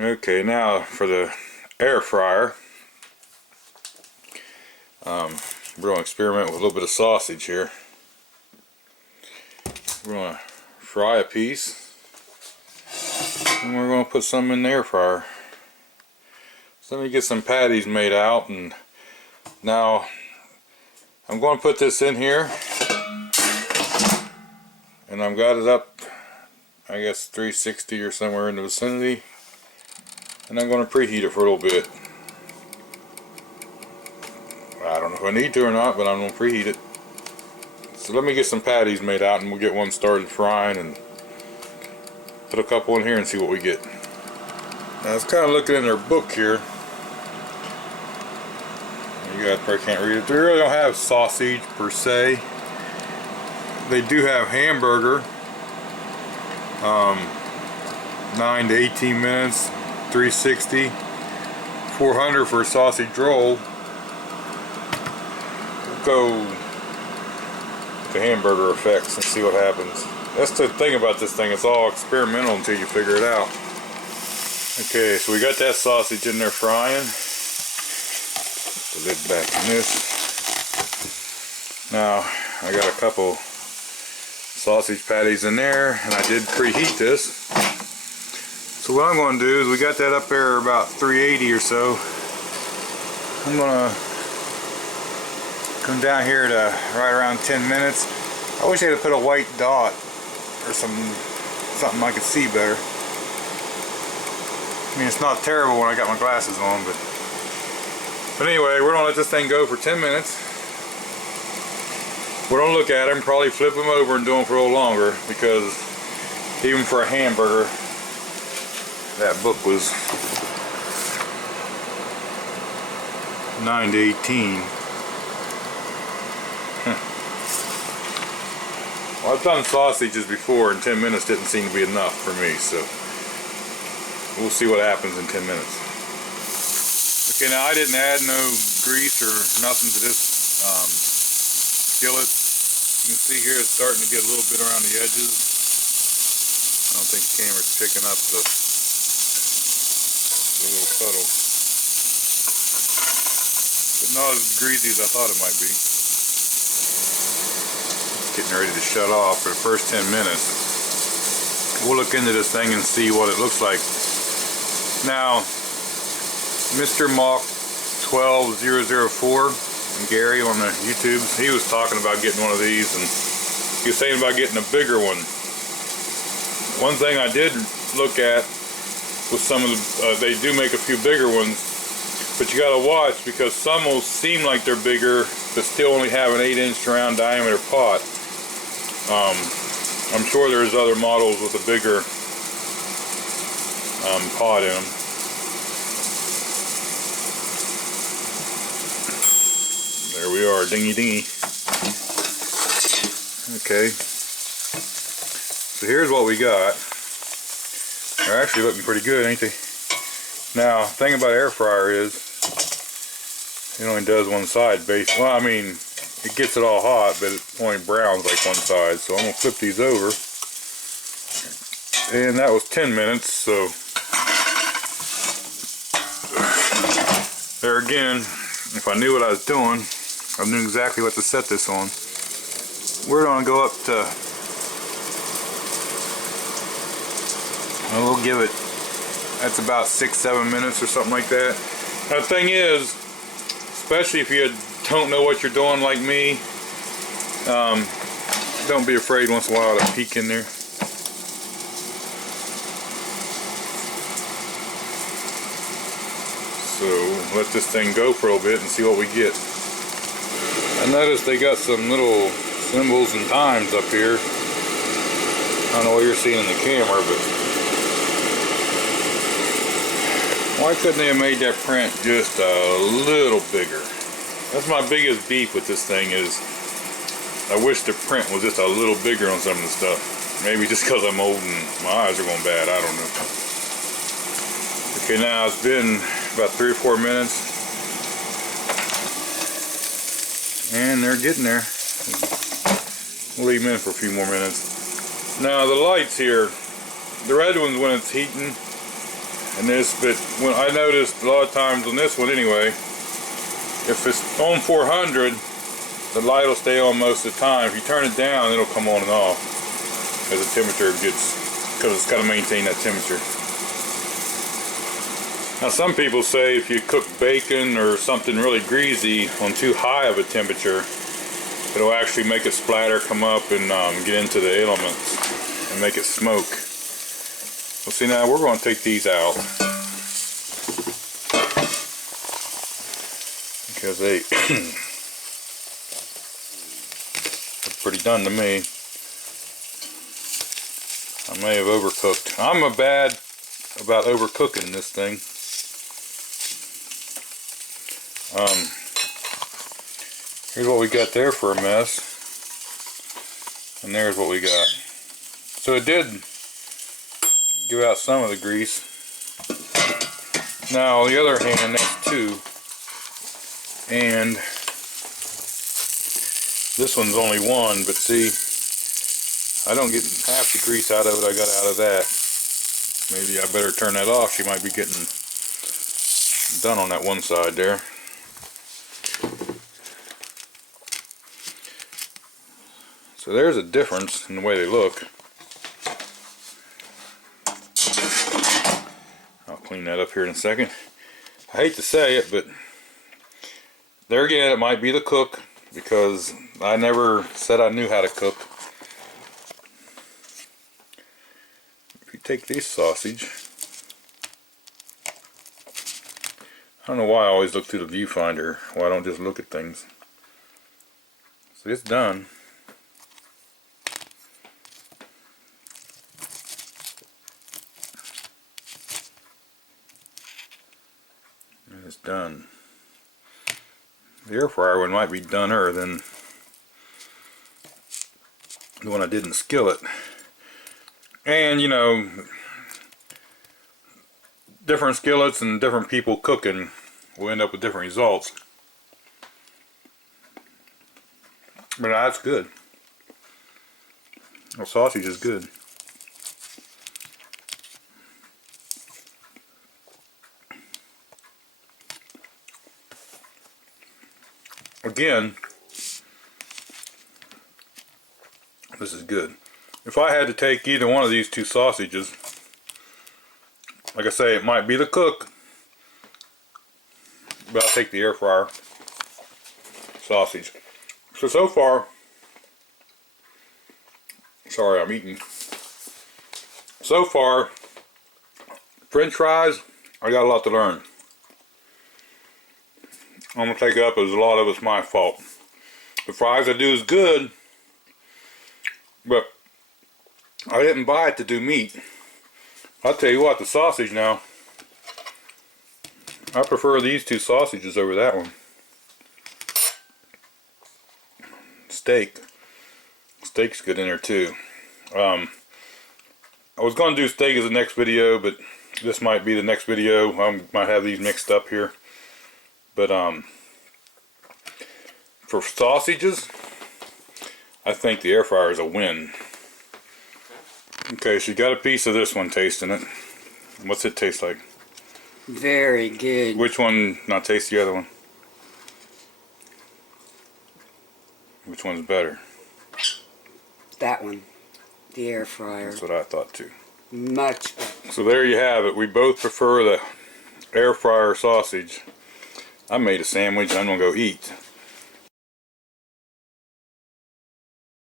Okay, now for the air fryer. We're going to experiment with a little bit of sausage here. We're going to fry a piece, and we're going to put some in the air fryer. So let me get some patties made out, and now I'm going to put this in here, and I've got it up, I guess 360 or somewhere in the vicinity, and I'm going to preheat it for a little bit. I don't know if I need to or not, but I'm going to preheat it. So let me get some patties made out, and we'll get one started frying and put a couple in here and see what we get. Now I was kind of looking in their book here. You guys probably can't read it. They really don't have sausage per se. They do have hamburger. 9 to 18 minutes, 360, 400 for a sausage roll. We'll go with the hamburger effects and see what happens. That's the thing about this thing, it's all experimental until you figure it out. Okay, so we got that sausage in there frying. Put the lid back in this. Now, I got a couple sausage patties in there, and I did preheat this. So what I'm going to do is, we got that up there about 380 or so. I'm going to come down here to right around 10 minutes. I wish they had put a white dot or something I could see better. I mean, it's not terrible when I got my glasses on, but anyway, we're going to let this thing go for 10 minutes. We're going to look at them, probably flip them over and do them for a little longer, because even for a hamburger, that book was 9 to 18. Well, I've done sausages before, and 10 minutes didn't seem to be enough for me, so we'll see what happens in 10 minutes. Okay, now I didn't add no grease or nothing to this skillet. You can see here it's starting to get a little bit around the edges. I don't think the camera's picking up the little puddle. But not as greasy as I thought it might be. It's getting ready to shut off for the first 10 minutes. We'll look into this thing and see what it looks like. Now, Mr. Mach 12004 and Gary on the YouTubes, he was talking about getting one of these, and he was saying about getting a bigger one. One thing I did look at with some of the, they do make a few bigger ones, but you gotta watch, because some will seem like they're bigger but still only have an 8-inch round diameter pot. I'm sure there's other models with a bigger pot in them. There we are, dingy dingy. Okay, so here's what we got. They're actually looking pretty good, ain't they? Now, the thing about air fryer is it only does one side base. Well, I mean, it gets it all hot, but it only browns like one side. So I'm gonna flip these over, and that was 10 minutes. So there again, if I knew what I was doing, I knew exactly what to set this on. We're gonna go up to, we'll give it, that's about 6-7 minutes or something like that. Now the thing is, especially if you don't know what you're doing like me, don't be afraid once in a while to peek in there. So let this thing go for a little bit and see what we get. I noticed they got some little symbols and times up here. I don't know what you're seeing in the camera, but why couldn't they have made that print just a little bigger? That's my biggest beef with this thing, is I wish the print was just a little bigger on some of the stuff. Maybe just because I'm old and my eyes are going bad, I don't know. Okay, now it's been about 3 or 4 minutes, and they're getting there. We'll leave them in for a few more minutes. Now the lights here, the red ones when it's heating, and this, but when I noticed a lot of times on this one anyway, if it's on 400, the light will stay on most of the time. If you turn it down, it'll come on and off as the temperature gets, because it's got to maintain that temperature. Now some people say if you cook bacon or something really greasy on too high of a temperature, it'll actually make it splatter, come up and get into the elements and make it smoke. Well, see, now we're going to take these out because they look pretty done to me. I may have overcooked. I'm bad about overcooking this thing. Here's what we got there for a mess, and there's what we got. So it did give out some of the grease. Now on the other hand, that's 2, and this one's only 1, but see, I don't get half the grease out of it I got out of that. Maybe I better turn that off. She might be getting done on that one side there. So there's a difference in the way they look. I'll clean that up here in a second. I hate to say it, but there again, it might be the cook, because I never said I knew how to cook. If you take this sausage, I don't know why I always look through the viewfinder, why I don't just look at things. So it's done. And it's done. The air fryer one might be doner than the one I did in Skillet. And you know, different skillets and different people cooking will end up with different results. But that's good. The sausage is good. Again, this is good. If I had to take either one of these 2 sausages, like I say, it might be the cook, but I'll take the air fryer sausage. So far, sorry, I'm eating. So far, French fries, I got a lot to learn. I'm going to take it up as a lot of it's my fault. The fries I do is good, but I didn't buy it to do meat. I'll tell you what, the sausage now, I prefer these 2 sausages over that one. Steak's good in there too. I was going to do steak as the next video, but this might be the next video. I might have these mixed up here. But for sausages, I think the air fryer is a win. Okay, so you got a piece of this one, tasting it. What's it taste like? Very good. Which one? Not taste the other one. Which one's better? That one. The air fryer. That's what I thought too. Much better. So there you have it. We both prefer the air fryer sausage. I made a sandwich and I'm gonna go eat.